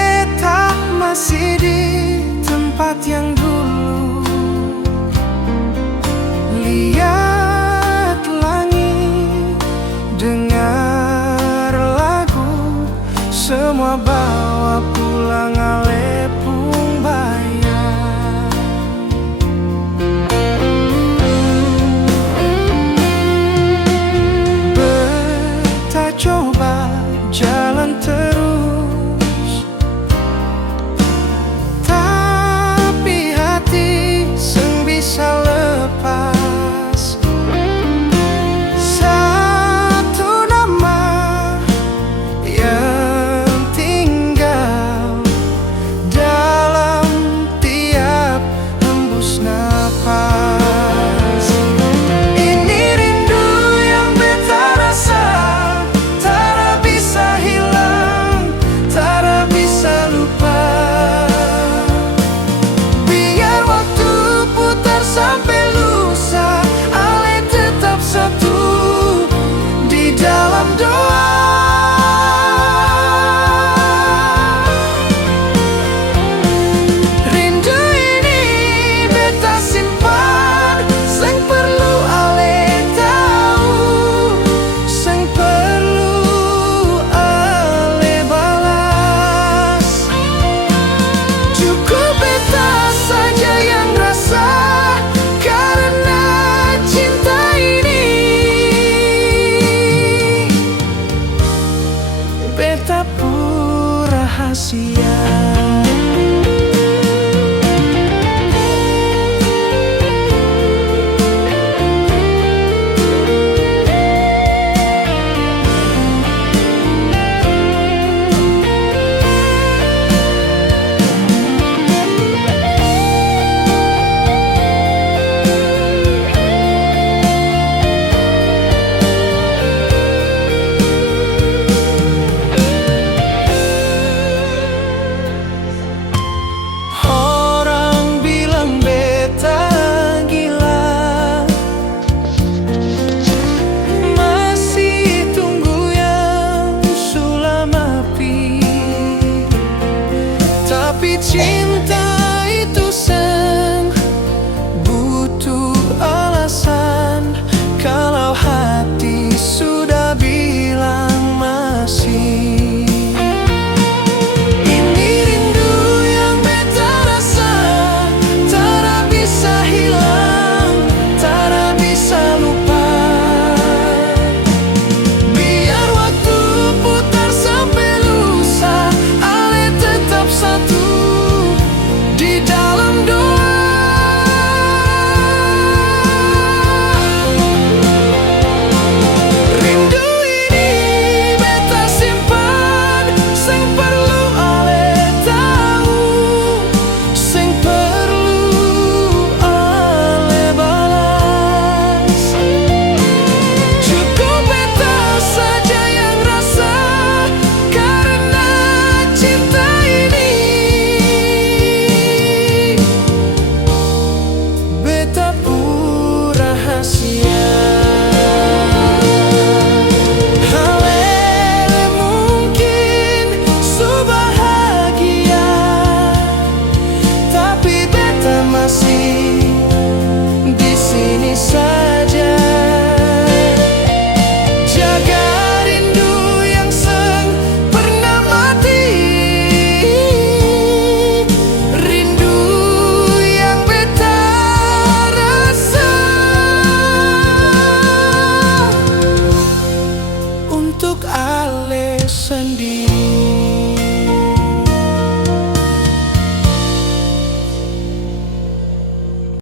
beta masih di tempat yang dulu. Lihat langit, dengar lagu, semua bawa pulang alepung bayang. Beta coba jalan terus, tapi hati seng bisa lepas. Satu nama yang tinggal dalam tiap hembus napas. Ini rindu yang beta rasa, tak bisa hilang, tak bisa lupa. Biar waktu putar sampai lusa, ale tetap satu di dalam doa. Rindu ini beta simpan, seng perlu ale tahu, seng perlu ale balas. Cukup beta saja yang rasa, karena cinta ini beta pun rahasia. Orang bilang beta gila, masih tunggu yang sulam api. Tapi cinta itu